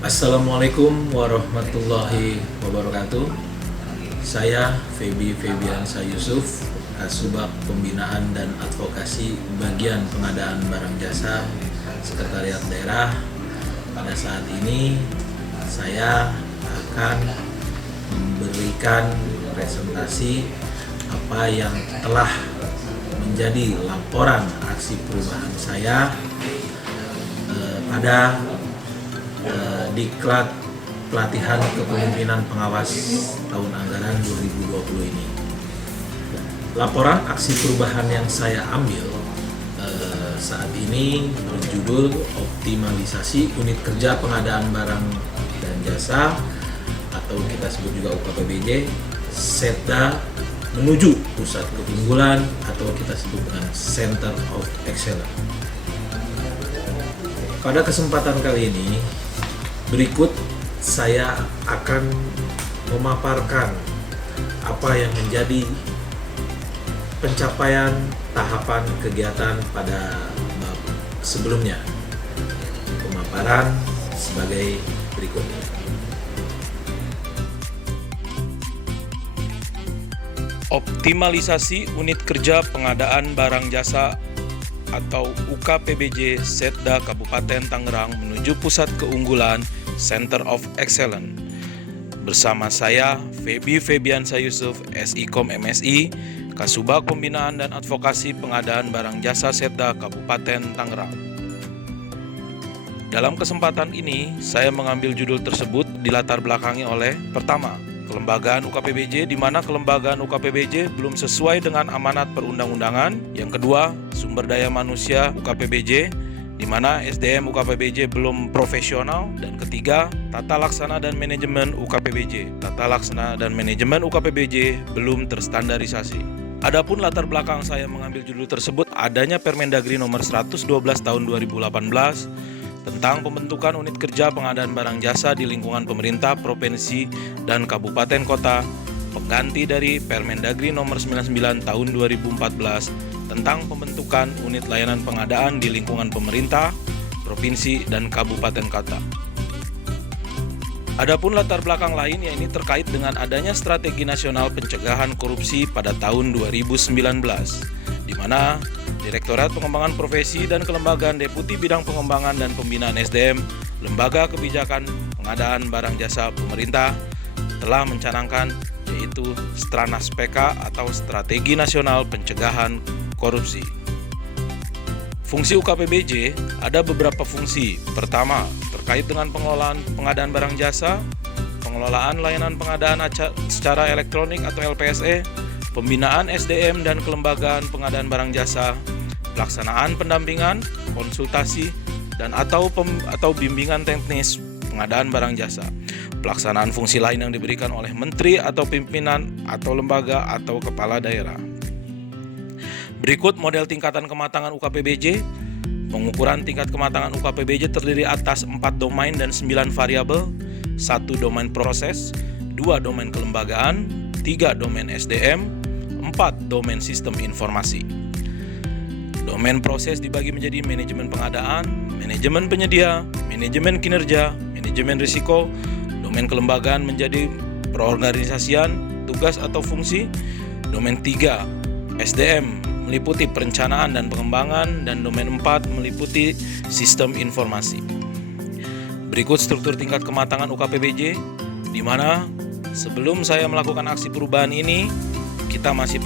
Assalamualaikum warahmatullahi wabarakatuh. Saya Feby Febiansa Yusuf, Kasubag Pembinaan dan Advokasi Bagian Pengadaan Barang Jasa Sekretariat Daerah. Pada saat ini saya akan memberikan presentasi apa yang telah menjadi laporan aksi perubahan saya pada Diklat Pelatihan Kepemimpinan Pengawas tahun anggaran 2020 ini. Laporan aksi perubahan yang saya ambil saat ini berjudul Optimalisasi Unit Kerja Pengadaan Barang dan Jasa atau kita sebut juga UKPBJ Setda menuju pusat keunggulan atau kita sebut dengan Center of Excellence. Pada kesempatan kali ini berikut saya akan memaparkan apa yang menjadi pencapaian tahapan kegiatan pada sebelumnya. Pemaparan sebagai berikut. Optimalisasi Unit Kerja Pengadaan Barang Jasa atau UKPBJ Setda Kabupaten Tangerang menuju Pusat Keunggulan Center of Excellence. Bersama saya, Feby Febiansa Yusuf, SIKOM MSI, Kasubag Pembinaan dan Advokasi Pengadaan Barang Jasa Setda Kabupaten Tangerang. Dalam kesempatan ini, saya mengambil judul tersebut dilatar belakangi oleh pertama, kelembagaan UKPBJ di mana kelembagaan UKPBJ belum sesuai dengan amanat perundang-undangan. Yang kedua, sumber daya manusia UKPBJ di mana SDM UKPBJ belum profesional. Dan ketiga, tata laksana dan manajemen UKPBJ. Tata laksana dan manajemen UKPBJ belum terstandarisasi. Adapun latar belakang saya mengambil judul tersebut adanya Permendagri nomor 112 tahun 2018 tentang pembentukan unit kerja pengadaan barang jasa di lingkungan pemerintah provinsi dan kabupaten kota, pengganti dari Permendagri nomor 99 tahun 2014 tentang pembentukan unit layanan pengadaan di lingkungan pemerintah provinsi dan kabupaten kota. Adapun latar belakang lain yakni terkait dengan adanya strategi nasional pencegahan korupsi pada tahun 2019 di mana Direktorat Pengembangan Profesi dan Kelembagaan Deputi Bidang Pengembangan dan Pembinaan SDM, Lembaga Kebijakan Pengadaan Barang Jasa Pemerintah telah mencanangkan yaitu Stranas PK atau Strategi Nasional Pencegahan Korupsi. Fungsi UKPBJ ada beberapa fungsi. Pertama, terkait dengan pengelolaan pengadaan barang jasa, pengelolaan layanan pengadaan secara elektronik atau LPSE, pembinaan SDM dan kelembagaan pengadaan barang jasa, pelaksanaan pendampingan, konsultasi, dan atau bimbingan teknis pengadaan barang jasa. Pelaksanaan fungsi lain yang diberikan oleh menteri atau pimpinan atau lembaga atau kepala daerah. Berikut model tingkatan kematangan UKPBJ. Pengukuran tingkat kematangan UKPBJ terdiri atas 4 domain dan 9 variabel, 1 domain proses, 2 domain kelembagaan, 3 domain SDM, 4 domain sistem informasi. Domain proses dibagi menjadi manajemen pengadaan, manajemen penyedia, manajemen kinerja, manajemen risiko. Domain kelembagaan menjadi perorganisasian, tugas atau fungsi. Domain 3, SDM, meliputi perencanaan dan pengembangan, dan domain 4 meliputi sistem informasi. Berikut struktur tingkat kematangan UKPBJ, di mana sebelum saya melakukan aksi perubahan ini, kita masih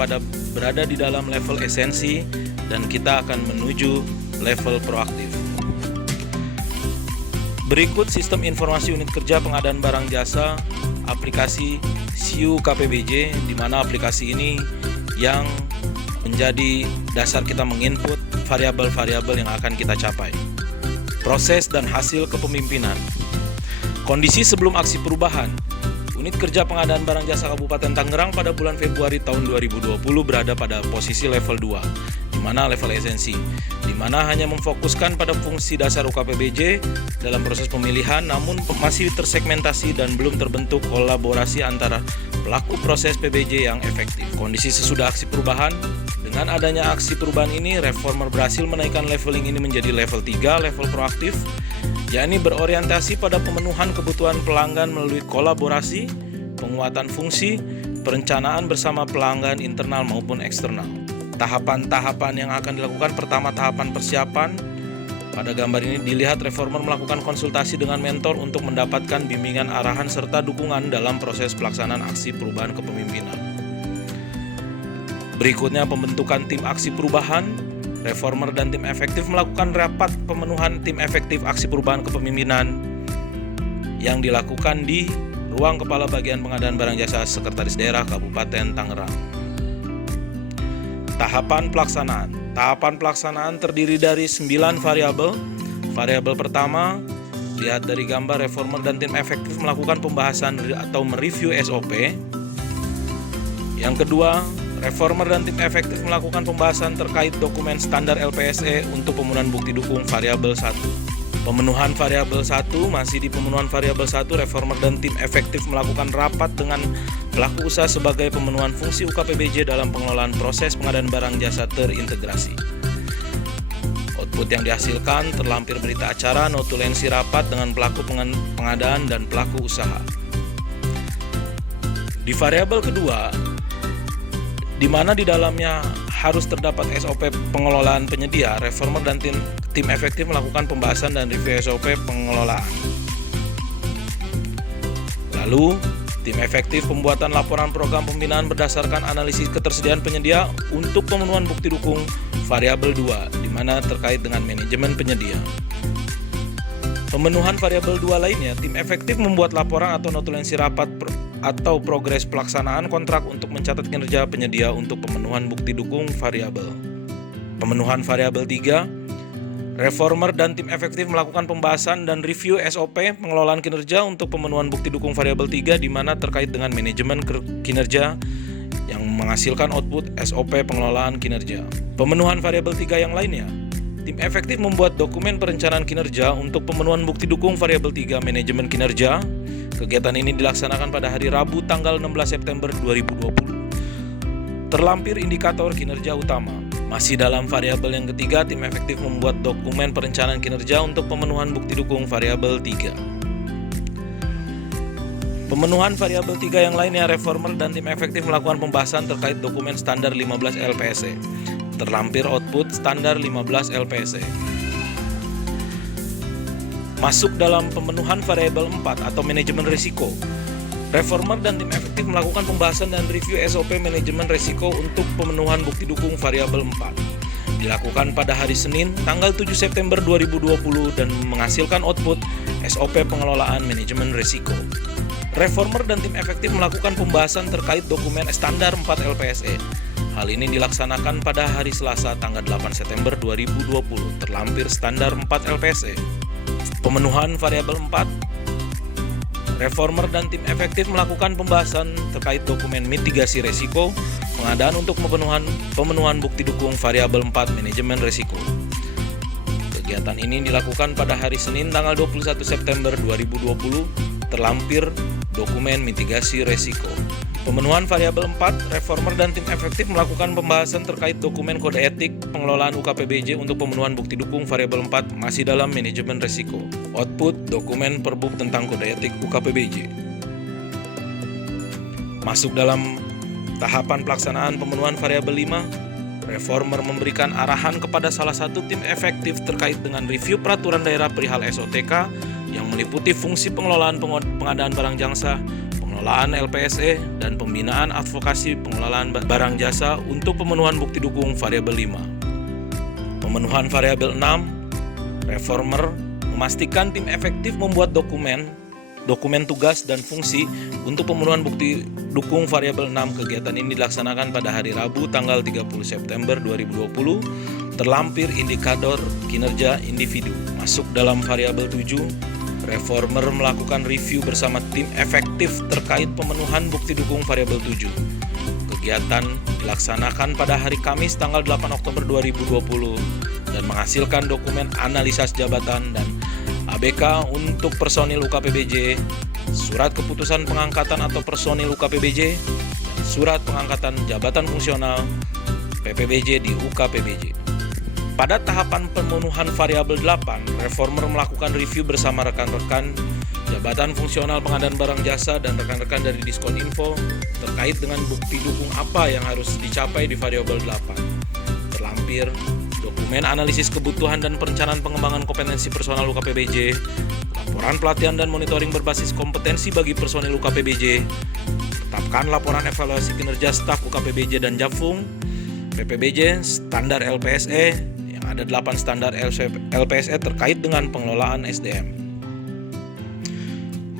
berada di dalam level esensi dan kita akan menuju level proaktif. Berikut sistem informasi unit kerja pengadaan barang jasa aplikasi SIU KPBJ, di mana aplikasi ini yang menjadi dasar kita menginput variabel-variabel yang akan kita capai. Proses dan hasil kepemimpinan. Kondisi sebelum aksi perubahan, unit kerja pengadaan barang jasa Kabupaten Tangerang pada bulan Februari tahun 2020 berada pada posisi level 2, di mana level esensi, di mana hanya memfokuskan pada fungsi dasar UKPBJ dalam proses pemilihan, namun masih tersegmentasi dan belum terbentuk kolaborasi antara pelaku proses PBJ yang efektif. Kondisi sesudah aksi perubahan, Dengan adanya aksi perubahan ini, Reformer berhasil menaikkan leveling ini menjadi level 3, level proaktif, yakni berorientasi pada pemenuhan kebutuhan pelanggan melalui kolaborasi, penguatan fungsi, perencanaan bersama pelanggan internal maupun eksternal. Tahapan-tahapan yang akan dilakukan: pertama, tahapan persiapan. Pada gambar ini dilihat Reformer melakukan konsultasi dengan mentor untuk mendapatkan bimbingan, arahan, serta dukungan dalam proses pelaksanaan aksi perubahan kepemimpinan. Berikutnya, pembentukan tim aksi perubahan. Reformer dan tim efektif melakukan rapat pemenuhan tim efektif aksi perubahan kepemimpinan yang dilakukan di Ruang Kepala Bagian Pengadaan Barang Jasa Sekretaris Daerah Kabupaten Tangerang. Tahapan pelaksanaan. Tahapan pelaksanaan terdiri dari 9 variabel. Variabel pertama, lihat dari gambar, Reformer dan tim efektif melakukan pembahasan atau mereview SOP. Yang kedua, Reformer dan tim efektif melakukan pembahasan terkait dokumen standar LPSE untuk pemenuhan bukti dukung variabel 1. Pemenuhan variabel 1, masih di pemenuhan variabel 1, Reformer dan tim efektif melakukan rapat dengan pelaku usaha sebagai pemenuhan fungsi UKPBJ dalam pengelolaan proses pengadaan barang jasa terintegrasi. Output yang dihasilkan terlampir berita acara, notulensi rapat dengan pelaku pengadaan dan pelaku usaha. Di variabel kedua, di mana di dalamnya harus terdapat SOP pengelolaan penyedia, Reformer dan tim efektif melakukan pembahasan dan review SOP pengelolaan. Lalu, tim efektif pembuatan laporan program pembinaan berdasarkan analisis ketersediaan penyedia untuk pemenuhan bukti dukung variabel 2, di mana terkait dengan manajemen penyedia. Pemenuhan variabel 2 lainnya, tim efektif membuat laporan atau notulensi rapat atau progres pelaksanaan kontrak untuk mencatat kinerja penyedia untuk pemenuhan bukti dukung variabel. Pemenuhan variabel 3, Reformer dan tim efektif melakukan pembahasan dan review SOP pengelolaan kinerja untuk pemenuhan bukti dukung variabel 3, di mana terkait dengan manajemen kinerja yang menghasilkan output SOP pengelolaan kinerja. Pemenuhan variabel 3 yang lainnya, tim efektif membuat dokumen perencanaan kinerja untuk pemenuhan bukti dukung variabel 3 manajemen kinerja. Kegiatan ini dilaksanakan pada hari Rabu tanggal 16 September 2020. Terlampir indikator kinerja utama. Masih dalam variabel yang ketiga, tim efektif membuat dokumen perencanaan kinerja untuk pemenuhan bukti dukung variabel 3. Pemenuhan variabel 3 yang lainnya, Reformer dan tim efektif melakukan pembahasan terkait dokumen standar 15 LPSE. Terlampir output standar 15 LPSE. Masuk dalam pemenuhan variabel 4 atau manajemen risiko. Reformer dan tim efektif melakukan pembahasan dan review SOP manajemen risiko untuk pemenuhan bukti dukung variabel 4. Dilakukan pada hari Senin, tanggal 7 September 2020 dan menghasilkan output SOP pengelolaan manajemen risiko. Reformer dan tim efektif melakukan pembahasan terkait dokumen standar 4 LPSE. Hal ini dilaksanakan pada hari Selasa, tanggal 8 September 2020. Terlampir standar 4 LPSE. Pemenuhan variabel 4, Reformer dan tim efektif melakukan pembahasan terkait dokumen mitigasi risiko pengadaan untuk pemenuhan bukti dukung variabel 4 manajemen risiko. Kegiatan ini dilakukan pada hari Senin tanggal 21 September 2020. Terlampir dokumen mitigasi risiko. Pemenuhan variabel 4, Reformer dan tim efektif melakukan pembahasan terkait dokumen kode etik pengelolaan UKPBJ untuk pemenuhan bukti dukung variabel 4 masih dalam manajemen risiko. Output dokumen perbuk tentang kode etik UKPBJ. Masuk dalam tahapan pelaksanaan pemenuhan variabel 5, Reformer memberikan arahan kepada salah satu tim efektif terkait dengan review peraturan daerah perihal SOTK yang meliputi fungsi pengelolaan pengadaan barang jasa, pengelolaan LPSE, dan pembinaan advokasi pengelolaan barang jasa untuk pemenuhan bukti dukung variabel 5. Pemenuhan variabel 6, Reformer memastikan tim efektif membuat dokumen tugas dan fungsi untuk pemenuhan bukti dukung variabel 6. Kegiatan ini dilaksanakan pada hari Rabu tanggal 30 September 2020. Terlampir indikator kinerja individu. Masuk dalam variabel 7, Reformer melakukan review bersama tim efektif terkait pemenuhan bukti dukung variabel 7. Kegiatan dilaksanakan pada hari Kamis tanggal 8 Oktober 2020 dan menghasilkan dokumen analisa jabatan dan ABK untuk personil UKPBJ, surat keputusan pengangkatan atau personil UKPBJ, surat pengangkatan jabatan fungsional, PPBJ di UKPBJ. Pada tahapan pemenuhan variabel 8, reformer melakukan review bersama rekan-rekan Jabatan Fungsional Pengadaan Barang Jasa dan rekan-rekan dari Diskon Info terkait dengan bukti dukung apa yang harus dicapai di variabel 8. Terlampir, dokumen analisis kebutuhan dan perencanaan pengembangan kompetensi personal UKPBJ, laporan pelatihan dan monitoring berbasis kompetensi bagi personil UKPBJ, tetapkan laporan evaluasi kinerja staf UKPBJ dan Japfung, PPBJ, standar LPSE, yang ada 8 standar LPSE terkait dengan pengelolaan SDM.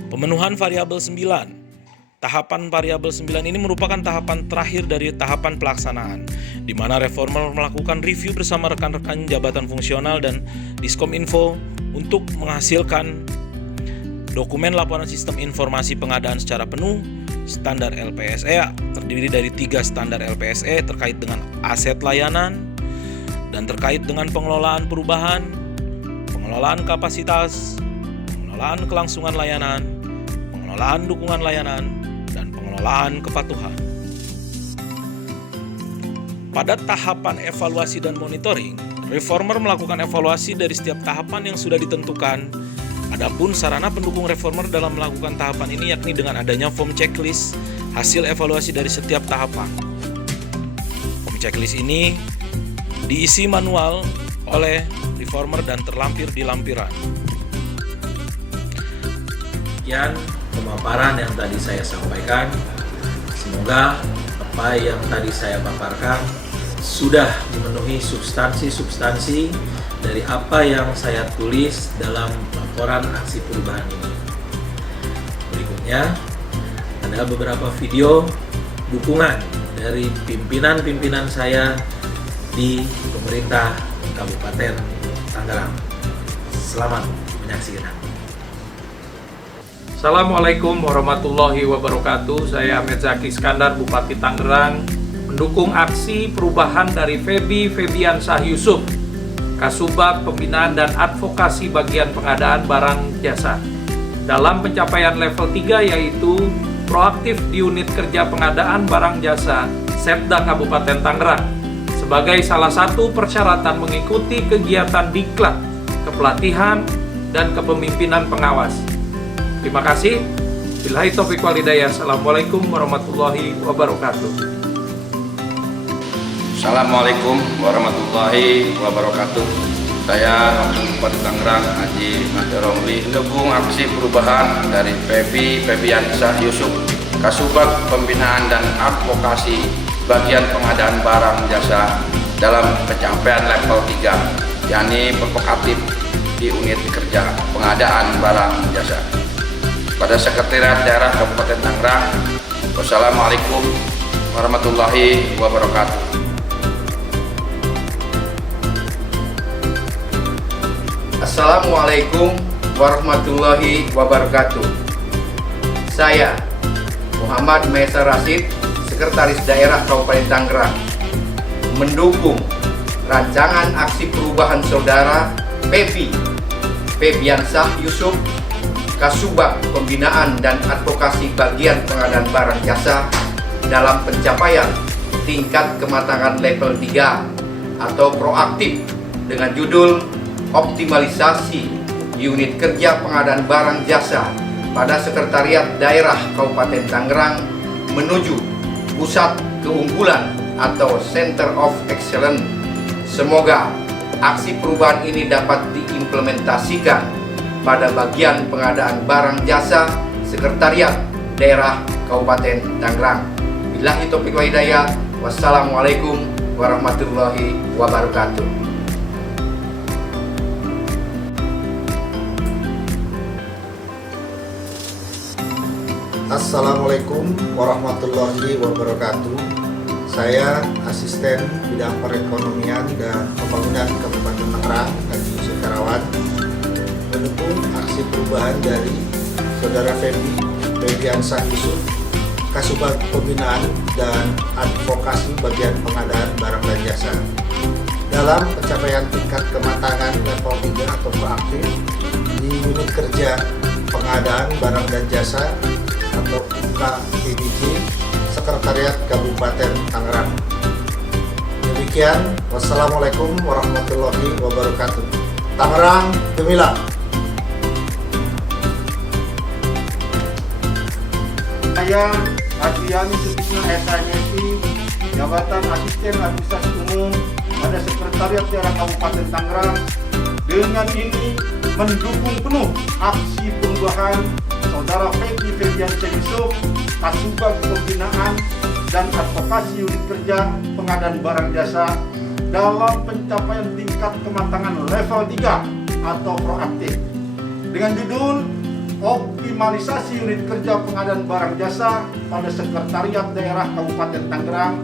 Pemenuhan variabel 9. Tahapan variabel 9 ini merupakan tahapan terakhir dari tahapan pelaksanaan, di mana reformer melakukan review bersama rekan-rekan Jabatan Fungsional dan Diskom Info untuk menghasilkan dokumen laporan sistem informasi pengadaan secara penuh, standar LPSE terdiri dari 3 standar LPSE terkait dengan aset layanan dan terkait dengan pengelolaan perubahan, pengelolaan kapasitas, pengelolaan kelangsungan layanan, pengelolaan dukungan layanan, dan pengelolaan kepatuhan. Pada tahapan evaluasi dan monitoring, reformer melakukan evaluasi dari setiap tahapan yang sudah ditentukan. Adapun sarana pendukung reformer dalam melakukan tahapan ini yakni dengan adanya form checklist hasil evaluasi dari setiap tahapan. Form checklist ini diisi manual oleh reformer dan terlampir di lampiran. Sekian pemaparan yang tadi saya sampaikan. Semoga apa yang tadi saya paparkan sudah memenuhi substansi-substansi dari apa yang saya tulis dalam laporan aksi perubahan ini. Berikutnya ada beberapa video dukungan dari pimpinan-pimpinan saya di pemerintah Kabupaten Tangerang. Selamat menyaksikan. Assalamualaikum warahmatullahi wabarakatuh. Saya Ahmed Zaki Iskandar, Bupati Tangerang, mendukung aksi perubahan dari Febiansyah Yusuf, Kasubag Pembinaan dan Advokasi Bagian Pengadaan Barang Jasa, dalam pencapaian level 3 yaitu proaktif di unit kerja pengadaan barang jasa Setda Kabupaten Tangerang sebagai salah satu persyaratan mengikuti kegiatan diklat, kepelatihan, dan kepemimpinan pengawas. Terima kasih. Billahi taufiq wal hidayah. Assalamualaikum warahmatullahi wabarakatuh. Assalamualaikum warahmatullahi wabarakatuh. Saya Wakil Bupati Tangerang Haji Mahdi Romli mendukung aksi perubahan dari Febiansyah Yusuf, Kasubag Pembinaan dan Advokasi Bagian Pengadaan Barang Jasa dalam pencapaian level 3, yakni proaktif di unit kerja pengadaan barang jasa pada Sekretariat Daerah Kabupaten Tangerang. Wassalamualaikum warahmatullahi wabarakatuh. Assalamualaikum warahmatullahi wabarakatuh. Saya Muhammad Maesa Rasid, Sekretaris Daerah Kabupaten Tangerang, mendukung rancangan aksi perubahan saudara Febiansyah Yusuf, Kasubag Pembinaan dan Advokasi Bagian Pengadaan Barang Jasa dalam pencapaian tingkat kematangan level 3 atau proaktif dengan judul optimalisasi unit kerja pengadaan barang jasa pada Sekretariat Daerah Kabupaten Tangerang menuju Pusat Keunggulan atau Center of Excellence. Semoga aksi perubahan ini dapat diimplementasikan pada bagian pengadaan barang jasa Sekretariat Daerah Kabupaten Tangerang. Billahi taufiq wal hidayah. Wassalamualaikum warahmatullahi wabarakatuh. Assalamualaikum warahmatullahi wabarakatuh. Saya Asisten Bidang Perekonomian dan Pembangunan Kabupaten Tangerang, Haji Yusuf Karawan, mendukung aksi perubahan dari Saudara Febiansyah Yusuf, Kasubag Pembinaan dan Advokasi Bagian Pengadaan Barang dan Jasa dalam pencapaian tingkat kematangan level 3 atau proaktif di unit kerja pengadaan barang dan jasa atau UKPBJ Sekretariat Kabupaten Tangerang Demikian, wassalamualaikum warahmatullahi wabarakatuh. Tangerang Gemilang. Saya Adriani Sutisna SHMSI, Jabatan Asisten Administrasi Umum pada Sekretariat Daerah Kabupaten Tangerang, dengan ini mendukung penuh aksi perubahan Saudara Febi Febiansyah Yusuf, Kasubag Pembinaan dan Advokasi Unit Kerja Pengadaan Barang Jasa dalam pencapaian tingkat kematangan level 3 atau proaktif dengan judul Optimalisasi Unit Kerja Pengadaan Barang Jasa pada Sekretariat Daerah Kabupaten Tangerang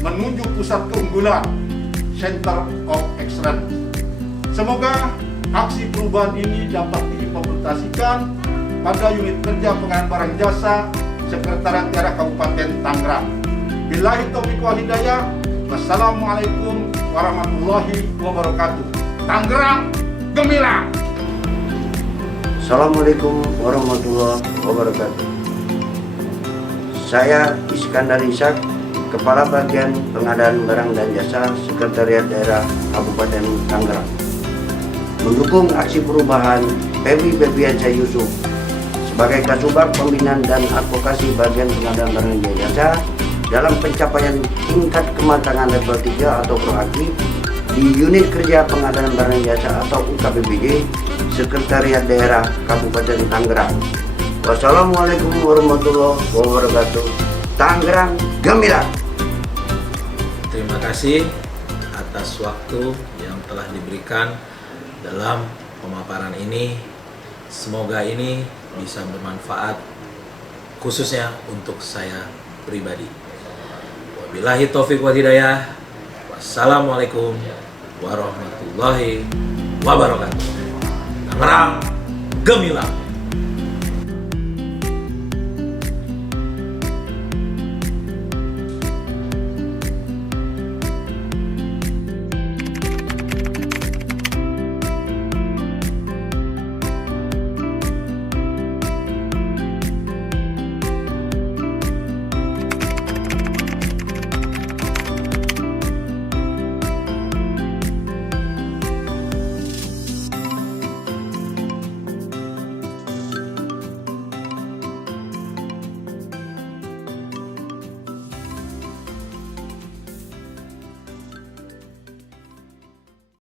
menuju Pusat Keunggulan Center of Excellence. Semoga aksi perubahan ini dapat diimplementasikan pada unit kerja pengadaan barang jasa Sekretariat Daerah Kabupaten Tangerang. Billahi taufiq wal hidayah. Wassalamualaikum warahmatullahi wabarakatuh. Tangerang Gemilang. Assalamualaikum warahmatullahi wabarakatuh. Saya Iskandar Ishak, Kepala Bagian Pengadaan Barang dan Jasa Sekretariat Daerah Kabupaten Tangerang, mendukung aksi perubahan Febi Febiansyah Yusuf sebagai Kasubag Pembinaan dan Advokasi Bagian Pengadaan Barang dan Jasa dalam pencapaian tingkat kematangan level 3 atau proaktif di Unit Kerja Pengadaan Barang Jasa atau UKPBJ Sekretariat Daerah Kabupaten Tangerang. Wassalamualaikum warahmatullahi wabarakatuh. Tangerang Gemilang. Terima kasih atas waktu yang telah diberikan dalam pemaparan ini. Semoga ini bisa bermanfaat khususnya untuk saya pribadi. Wabillahi taufiq wal hidayah. Wassalamualaikum warahmatullahi wabarakatuh. Tangerang Gemilang.